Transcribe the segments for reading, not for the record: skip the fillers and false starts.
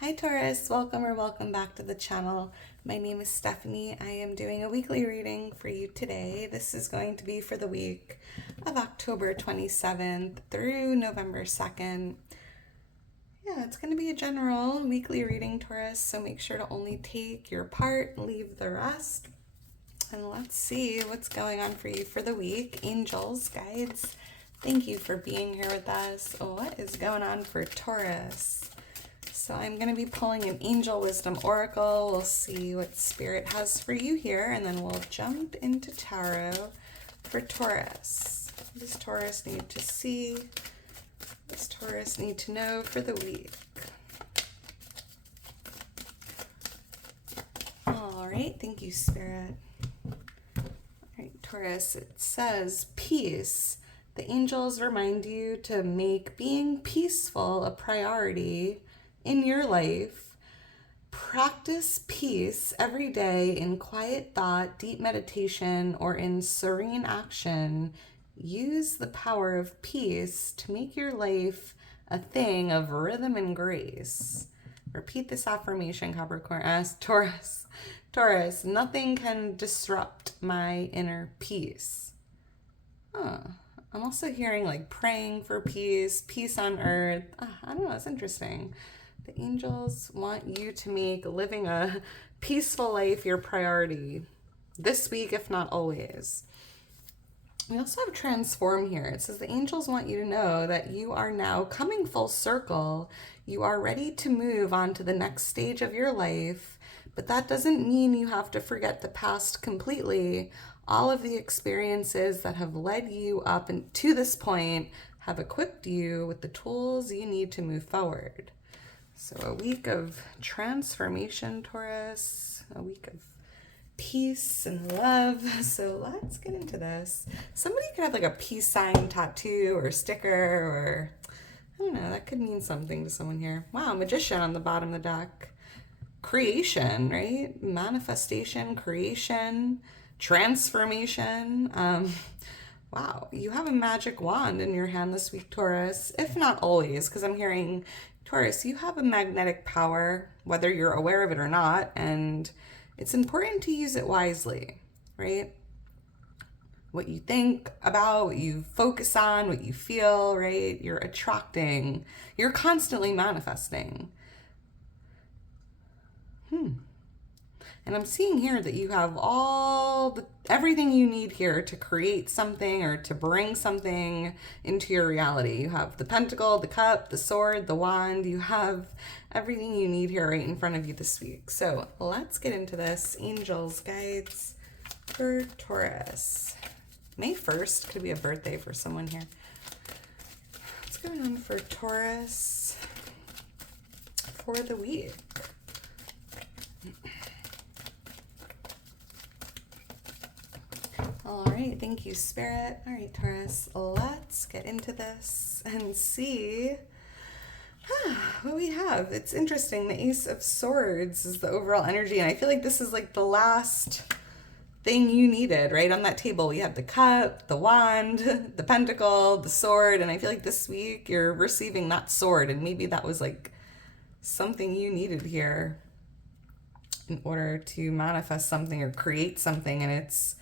Hi Taurus, welcome or welcome back to the channel. My name is Stephanie. I am doing a weekly reading for you today. This is going to be for the week of October 27th through November 2nd. Yeah, it's going to be a general weekly reading, Taurus, so make sure to only take your part, leave the rest. And let's see what's going on for you for the week. Angels, guides, thank you for being here with us. What is going on for Taurus? So I'm going to be pulling an Angel Wisdom Oracle. We'll see what Spirit has for you here, and then we'll jump into Tarot for Taurus. What does Taurus need to see? What does Taurus need to know for the week? All right, thank you, Spirit. All right, Taurus, it says peace. The angels remind you to make being peaceful a priority in your life. Practice peace every day in quiet thought, deep meditation, or in serene action. Use the power of peace to make your life a thing of rhythm and grace. Repeat this affirmation, Capricorn, Taurus. Taurus, nothing can disrupt my inner peace. I'm also hearing like praying for peace, peace on earth. I don't know, it's interesting. The angels want you to make living a peaceful life your priority this week, if not always. We also have transform here. It says the angels want you to know that you are now coming full circle. You are ready to move on to the next stage of your life, but that doesn't mean you have to forget the past completely. All of the experiences that have led you up to this point have equipped you with the tools you need to move forward. So a week of transformation, Taurus, a week of peace and love. So let's get into this. Somebody could have like a peace sign tattoo or sticker, or I don't know, that could mean something to someone here. Wow, Magician on the bottom of the deck. Creation, right? Manifestation, creation, transformation. Wow, you have a magic wand in your hand this week, Taurus, if not always, because I'm hearing, Taurus, you have a magnetic power, whether you're aware of it or not, and it's important to use it wisely, right? What you think about, what you focus on, what you feel, right? You're attracting, you're constantly manifesting. And I'm seeing here that you have everything you need here to create something or to bring something into your reality. You have the pentacle, the cup, the sword, the wand. You have everything you need here right in front of you this week. So let's get into this. Angels, guides for Taurus. May 1st could be a birthday for someone here. What's going on for Taurus for the week? All right, thank you, Spirit. All right, Taurus, let's get into this and see what we have. It's interesting. The Ace of Swords is the overall energy, and I feel like this is like the last thing you needed, right? On that table, we had the cup, the wand, the pentacle, the sword, and I feel like this week you're receiving that sword, and maybe that was like something you needed here in order to manifest something or create something, and it's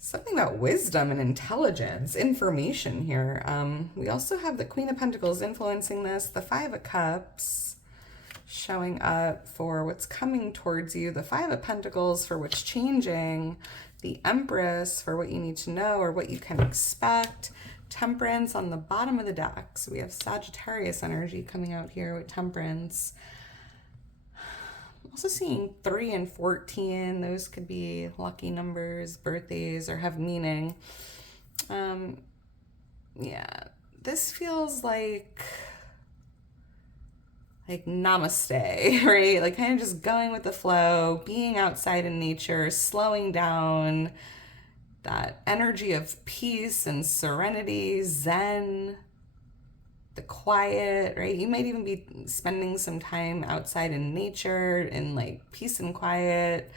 something about wisdom and intelligence, information here. We also have the Queen of Pentacles influencing this, the Five of Cups showing up for what's coming towards you, the Five of Pentacles for what's changing, the Empress for what you need to know or what you can expect, Temperance on the bottom of the deck. So we have Sagittarius energy coming out here with Temperance. Also seeing 3 and 14. Those could be lucky numbers, birthdays, or have meaning. Yeah, this feels like namaste, right? Like kind of just going with the flow, being outside in nature, slowing down, that energy of peace and serenity, zen, the quiet, right? You might even be spending some time outside in nature in like peace and quiet.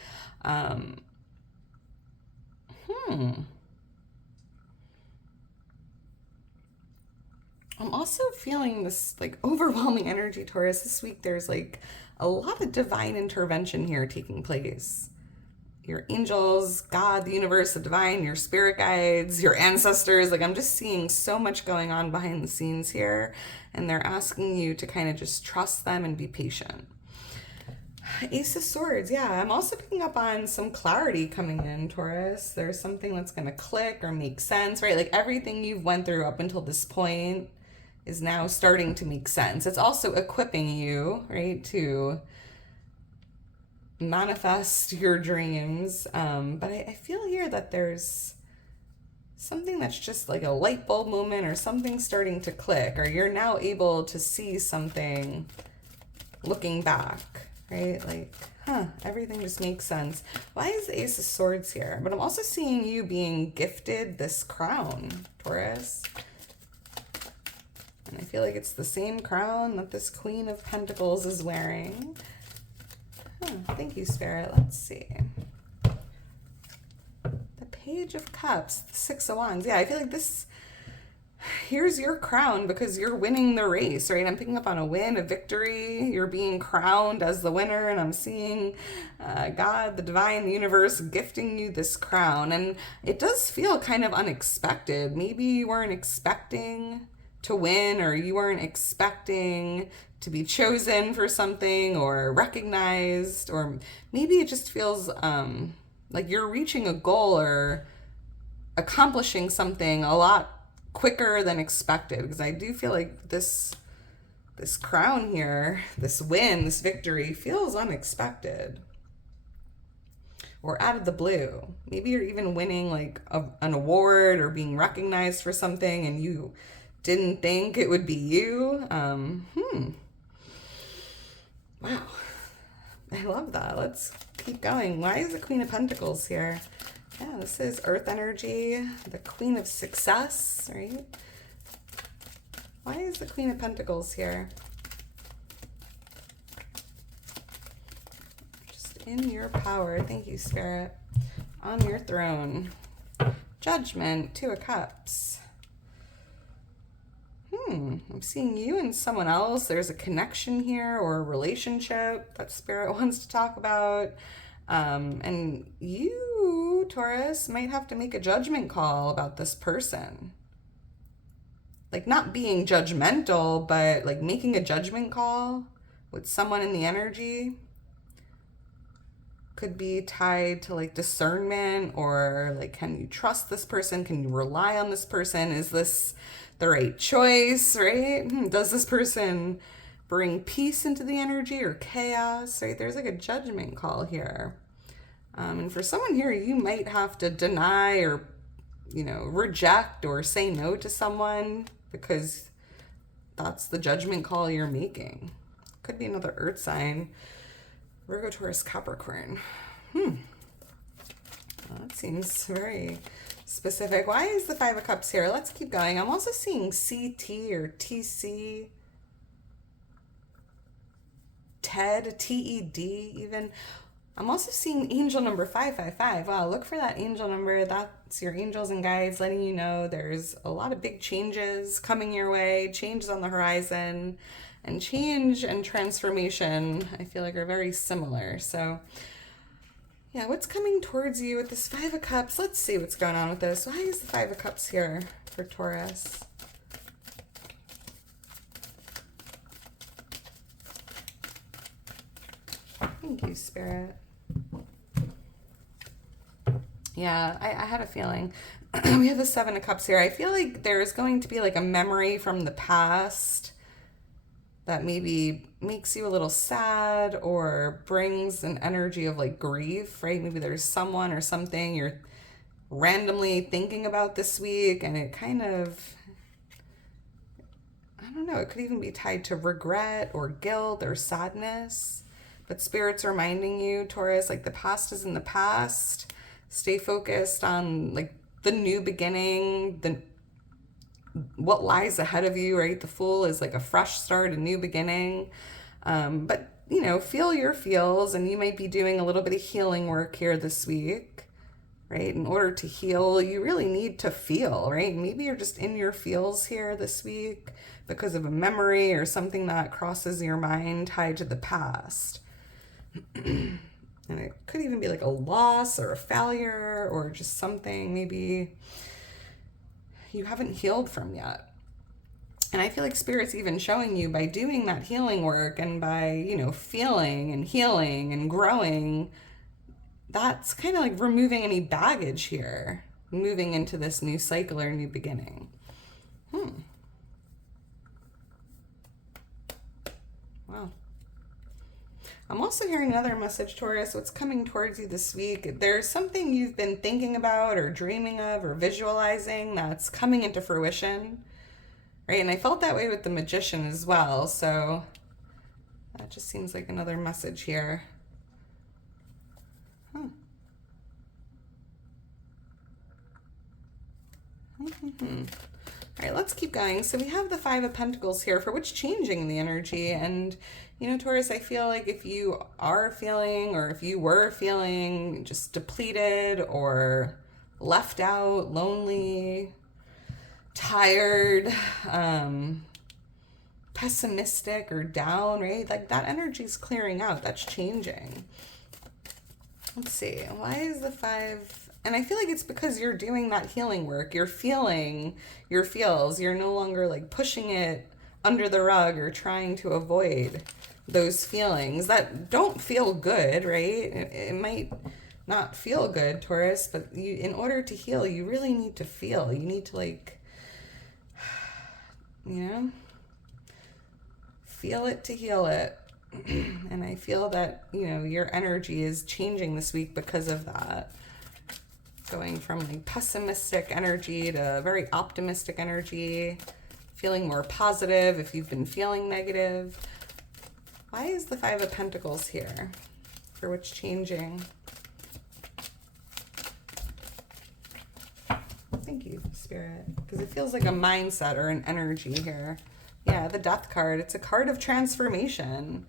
I'm also feeling this like overwhelming energy, Taurus. This week there's like a lot of divine intervention here taking place. Your angels, God, the universe, the divine, your spirit guides, your ancestors. Like, I'm just seeing so much going on behind the scenes here, and they're asking you to kind of just trust them and be patient. Ace of Swords, yeah. I'm also picking up on some clarity coming in, Taurus. There's something that's going to click or make sense, right? Like, everything you've went through up until this point is now starting to make sense. It's also equipping you, right, to manifest your dreams. But I feel here that there's something that's just like a light bulb moment, or something starting to click, or you're now able to see something looking back, right? Like, everything just makes sense. Why is the Ace of Swords here? But I'm also seeing you being gifted this crown, Taurus. And I feel like it's the same crown that this Queen of Pentacles is wearing. Thank you, Spirit. Let's see. The Page of Cups, the Six of Wands. Yeah, I feel like this, here's your crown because you're winning the race, right? I'm picking up on a win, a victory. You're being crowned as the winner, and I'm seeing God, the divine, the universe gifting you this crown. And it does feel kind of unexpected. Maybe you weren't expecting to win, or you weren't expecting to be chosen for something or recognized, or maybe it just feels like you're reaching a goal or accomplishing something a lot quicker than expected. Because I do feel like this crown here, this win, this victory feels unexpected or out of the blue. Maybe you're even winning like an award or being recognized for something, and you didn't think it would be you. Wow. I love that. Let's keep going. Why is the Queen of Pentacles here? Yeah, this is Earth energy, the Queen of Success, right? Why is the Queen of Pentacles here? Just in your power. Thank you, Spirit. On your throne. Judgment, Two of Cups. I'm seeing you and someone else. There's a connection here or a relationship that Spirit wants to talk about. And you, Taurus, might have to make a judgment call about this person. Like, not being judgmental, but like making a judgment call with someone in the energy. Could be tied to like discernment, or like, can you trust this person? Can you rely on this person? Is this the right choice, right? Does this person bring peace into the energy or chaos, right? There's like a judgment call here. And for someone here, you might have to deny or, reject or say no to someone because that's the judgment call you're making. Could be another earth sign. Virgo, Taurus, Capricorn. Well, that seems very specific. Why is the Five of Cups here? Let's keep going. I'm also seeing CT or TC. TED, TED even. I'm also seeing angel number 555. Wow, look for that angel number. That's your angels and guides letting you know there's a lot of big changes coming your way, changes on the horizon. And change and transformation, I feel like, are very similar. So, yeah, what's coming towards you with this Five of Cups? Let's see what's going on with this. Why is the Five of Cups here for Taurus? Thank you, Spirit. Yeah, I had a feeling. We have the Seven of Cups here. I feel like there's going to be like a memory from the past that maybe makes you a little sad or brings an energy of like grief, right? Maybe there's someone or something you're randomly thinking about this week, and it kind of, I don't know, it could even be tied to regret or guilt or sadness. But Spirit's reminding you, Taurus, like the past is in the past. Stay focused on like the new beginning, what lies ahead of you, right? The Fool is like a fresh start, a new beginning. But, feel your feels, and you might be doing a little bit of healing work here this week, right? In order to heal, you really need to feel, right? Maybe you're just in your feels here this week because of a memory or something that crosses your mind tied to the past. And it could even be like a loss or a failure or just something maybe you haven't healed from yet. And I feel like Spirit's even showing you by doing that healing work and by, you know, feeling and healing and growing, that's kind of like removing any baggage here, moving into this new cycle or new beginning. Wow. I'm also hearing another message, Taurus. What's coming towards you this week? There's something you've been thinking about or dreaming of or visualizing that's coming into fruition, right? And I felt that way with the Magician as well. So that just seems like another message here. All right, let's keep going. So we have the Five of Pentacles here for what's changing in the energy. And, you know, Taurus, I feel like if you are feeling or if you were feeling just depleted or left out, lonely, tired, pessimistic or down, right? Like that energy is clearing out. That's changing. Let's see. Why is the Five? And I feel like it's because you're doing that healing work. You're feeling your feels. You're no longer like pushing it under the rug or trying to avoid those feelings that don't feel good, right? It might not feel good, Taurus, but you, in order to heal, you really need to feel. You need to like, you know, feel it to heal it. And I feel that, you know, your energy is changing this week because of that. Going from like pessimistic energy to very optimistic energy, feeling more positive if you've been feeling negative. Why is the Five of Pentacles here for what's changing? Thank you, Spirit, because it feels like a mindset or an energy here. Yeah, the Death card. It's a card of transformation,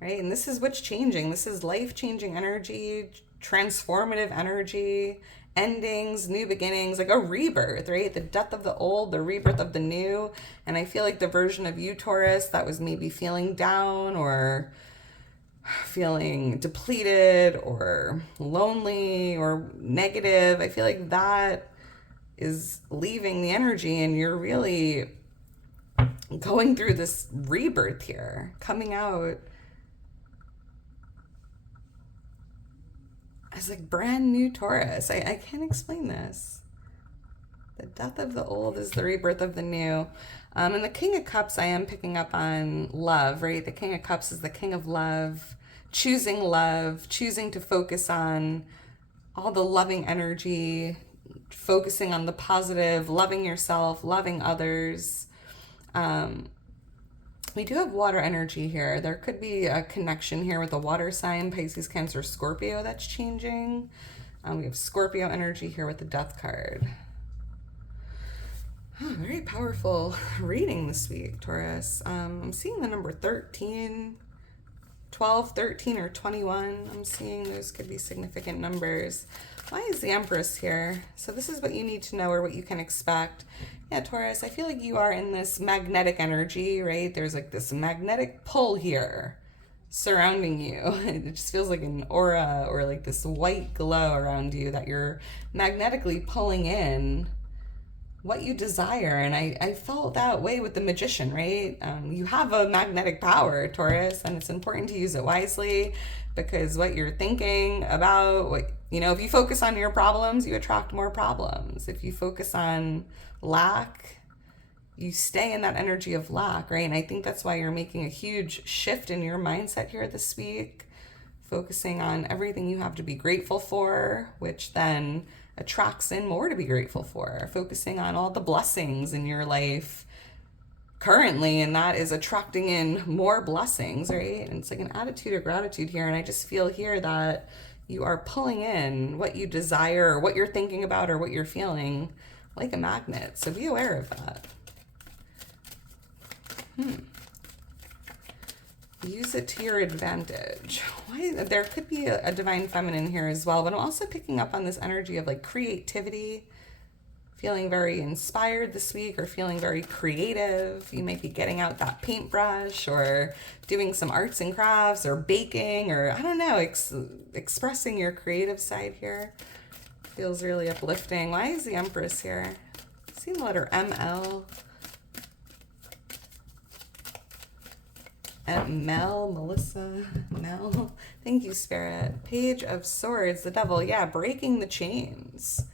right? And this is what's changing. This is life-changing energy, transformative energy, endings, new beginnings, like a rebirth, right? The death of the old, the rebirth of the new. And I feel like the version of you, Taurus, that was maybe feeling down or feeling depleted or lonely or negative, I feel like that is leaving the energy and you're really going through this rebirth here, coming out as like brand new Taurus. I can't explain this. The death of the old is the rebirth of the new. And the King of Cups, I am picking up on love, right? The King of Cups is the king of love, choosing to focus on all the loving energy, focusing on the positive, loving yourself, loving others. We do have water energy here. There could be a connection here with a water sign, Pisces, Cancer, Scorpio that's changing. We have Scorpio energy here with the Death card. Oh, very powerful reading this week, Taurus. I'm seeing the number 13, 12, 13, or 21. I'm seeing those could be significant numbers. Why is the Empress here? So this is what you need to know or what you can expect. Yeah, Taurus, I feel like you are in this magnetic energy, right? There's like this magnetic pull here surrounding you. It just feels like an aura or like this white glow around you that you're magnetically pulling in what you desire. And I felt that way with the Magician, right? You have a magnetic power, Taurus, and it's important to use it wisely because what you're thinking about, what, you know, if you focus on your problems, you attract more problems. If you focus on lack, you stay in that energy of lack, right? And I think that's why you're making a huge shift in your mindset here this week, focusing on everything you have to be grateful for, which then attracts in more to be grateful for, focusing on all the blessings in your life currently, and that is attracting in more blessings, right? And it's like an attitude of gratitude here. And I just feel here that you are pulling in what you desire or what you're thinking about or what you're feeling like a magnet. So be aware of that. use it to your advantage. Why? There could be a divine feminine here as well, but I'm also picking up on this energy of like creativity, feeling very inspired this week or feeling very creative. You might be getting out that paintbrush or doing some arts and crafts or baking or I don't know, expressing your creative side here. Feels really uplifting. Why is the Empress here? See the letter ML. Mel, Melissa, Mel. Thank you, Spirit. Page of Swords, the Devil. Yeah, breaking the chains.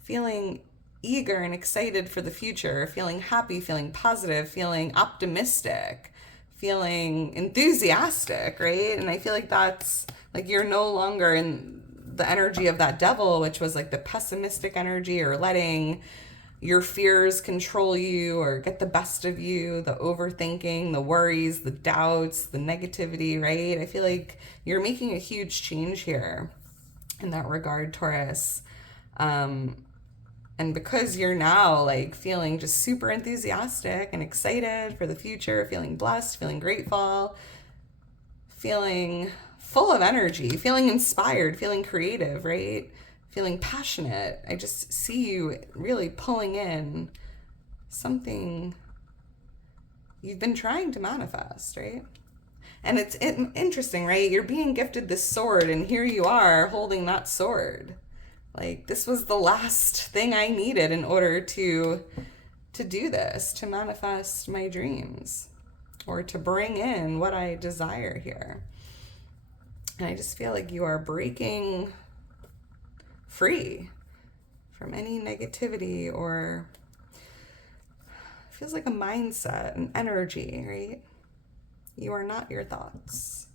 Feeling eager and excited for the future, feeling happy, feeling positive, feeling optimistic, feeling enthusiastic, right? And I feel like that's like you're no longer in the energy of that devil, which was like the pessimistic energy or letting your fears control you or get the best of you, the overthinking, the worries, the doubts, the negativity, right? I feel like you're making a huge change here in that regard, Taurus. And because you're now like feeling just super enthusiastic and excited for the future, feeling blessed, feeling grateful, feeling full of energy, feeling inspired, feeling creative, right? Feeling passionate. I just see you really pulling in something you've been trying to manifest, right? And it's interesting, right? You're being gifted this sword, and here you are holding that sword. Like, this was the last thing I needed in order to do this, to manifest my dreams, or to bring in what I desire here. And I just feel like you are breaking free from any negativity or feels like a mindset, an energy, right? You are not your thoughts.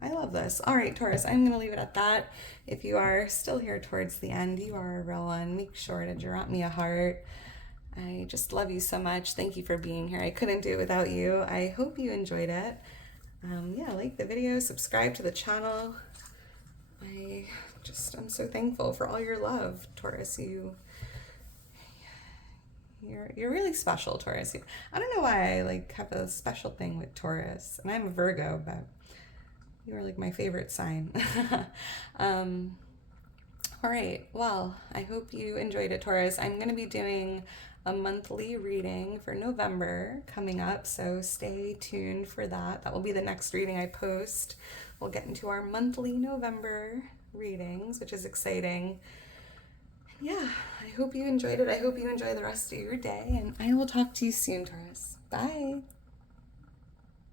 I love this. All right, Taurus, I'm going to leave it at that. If you are still here towards the end, you are a real one. Make sure to drop me a heart. I just love you so much. Thank you for being here. I couldn't do it without you. I hope you enjoyed it. Yeah, like the video, subscribe to the channel. I'm so thankful for all your love, Taurus. You're really special, Taurus. I don't know why I like have a special thing with Taurus, and I'm a Virgo, but you are like my favorite sign. All right. Well, I hope you enjoyed it, Taurus. I'm going to be doing a monthly reading for November coming up, so stay tuned for that. That will be the next reading I post. We'll get into our monthly November readings, which is exciting. Yeah, I hope you enjoyed it. I hope you enjoy the rest of your day, and I will talk to you soon, Taurus. Bye.